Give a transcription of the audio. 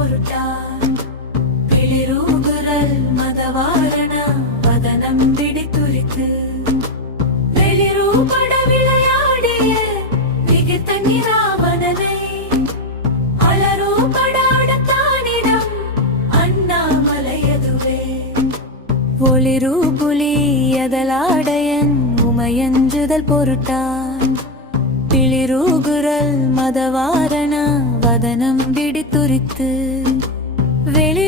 பொருட்டான் பிளிரூகுரல் மதவாரண வதனம் பிடித்துரித்து வெளிரூபட விளையாடிய விகிர்த்தனி ராவணனை அலரூபடாடத்தானிடம் அண்ணாமலையதுவே ஒளிரூ புலி எதலாடையன் உமையஞ்சுதல் பொருட்டான் பிளிரூகுரல் மதவாரண வதனம் பிடித்துரித்து வெளி